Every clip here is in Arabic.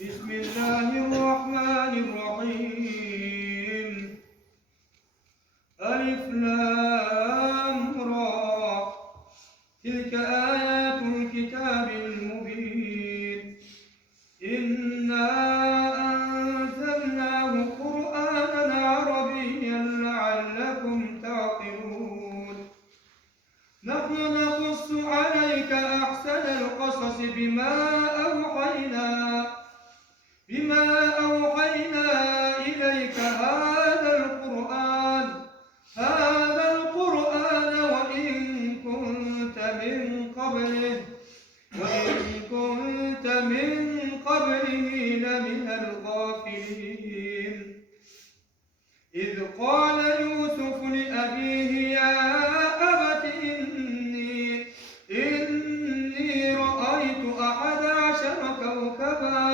بسم الله الرحمن الرحيم. ألف لام را، تلك آيات الكتاب المبين. إنا أنزلناه قرآنا عربيا لعلكم تعقلون. نحن نقص عليك أحسن القصص بما أوحينا إليك هذا القرآن وإن كنت من قبله لمن الغافلين. إذ قال يوسف لأبيه يا أبت إني رأيت أحد عشر كوكبا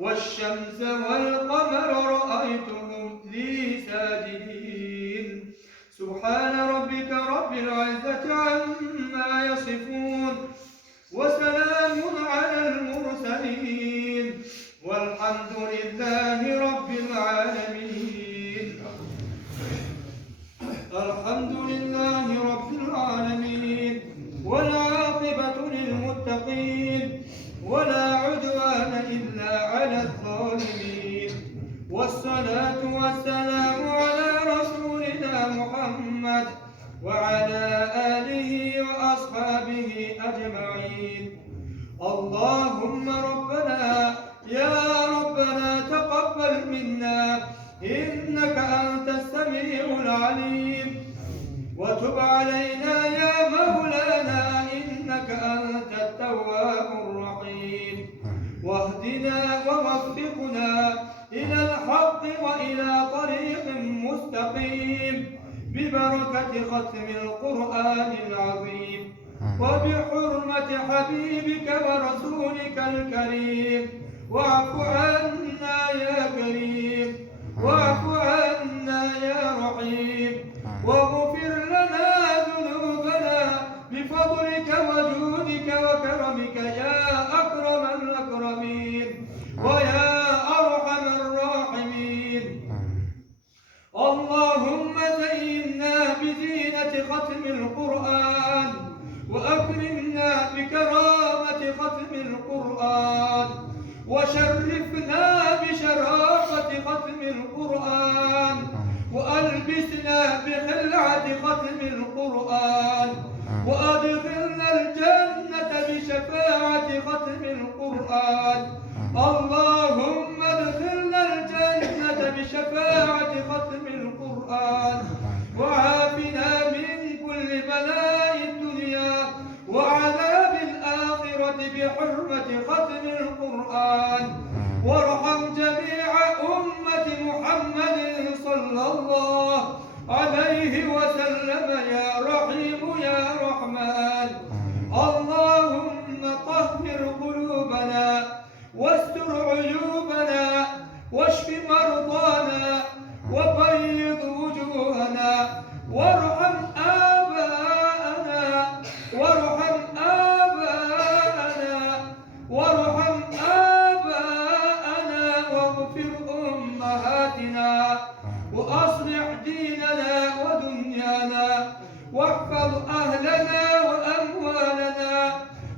والشمس والقمر رأيتهم لي ساجدين. سبحان ربك رب العزة عما يصفون وسلام على المرسلين والحمد لله رب العالمين. الحمد لله رب العالمين والعاقبة للمتقين ولا عدوان إلا على الظالمين. والصلاة والسلام على رسولنا محمد وعلى آله وأصحابه أجمعين. اللهم يا ربنا تقبل منا إنك أنت السميع العليم، وتب علينا يا مولانا إنك أنت التواب الرحيم. واهدنا ووفقنا إلى الحق وإلى طريق مستقيم ببركة ختم القرآن العظيم وبحرمة حبيبك ورسولك الكريم. واعف عنا يا كريم، واعف عنا يا رحيم، واغفر لنا ذنوبنا بفضلك وجودك وكرمك يا أكرم الأكرمين ويا أرحم الراحمين. اللهم زينا بزينة ختم القرآن وأكرمنا بكرامة ختم القرآن وشرفنا بشرافة ختم القرآن وألبسنا بخلعة ختم القرآن وأدخلنا الجنة بشفاعة ختم القرآن. اللهم ادخلنا الجنة بشفاعة ختم القرآن وعافنا من كل بلاء الدنيا وعذاب الآخرة بحرمة ختم القرآن. وارحم جميع أمة محمد صلى الله عليه وسلم يا رحيم يا رحمن. اللهم طهر قلوبنا واستر عيوبنا واشف مرضانا وبيض وجوهنا وارحم آباءنا واغفر أمهاتنا وأصلح ديننا ودنيانا واحفظ أهلنا وأموالنا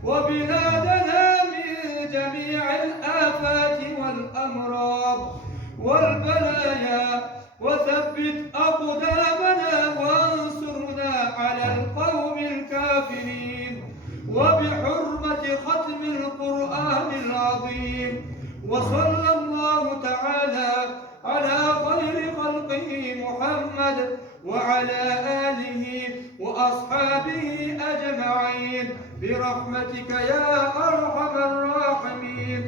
وبلادنا من جميع الآفات والأمراض والبلايا وثبت أقدامنا وانصرنا على القوم الكافرين وبحرمة ختم القرآن العظيم. وصلى الله تعالى على خير خلقه محمد وعلى آله وأصحابه أجمعين برحمتك يا أرحم الراحمين.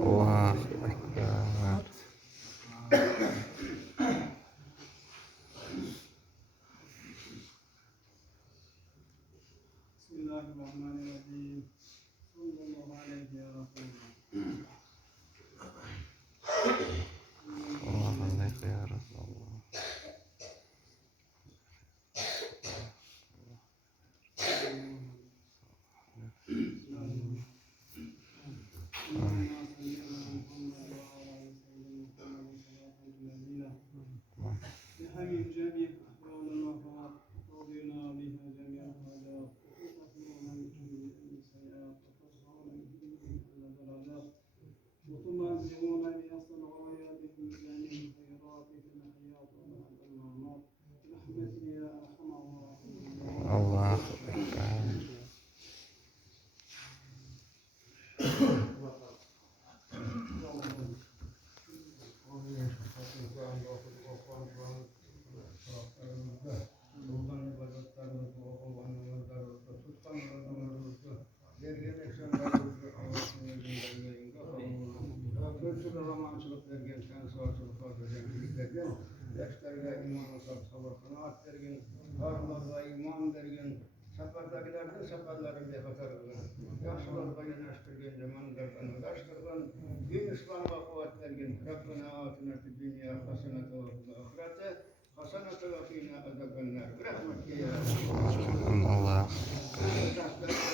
الله أكبر. بسم الله الرحمن الرحيم. صلى الله عليه يا رسول الله. الله عليك يا رسول الله. kanaat vergin, arılarga iman vergin, safardakilerden safarların behatar kılın. Yaşlılarga yanaştırgın, zamanlardan ulaştırgın, din İslam'a kuvvet vergin. Rabbena atina fid dünya hasenete ve fil ahirete hasenete ve qina azabennar. Rahmetke ya. Allah. Rabbi.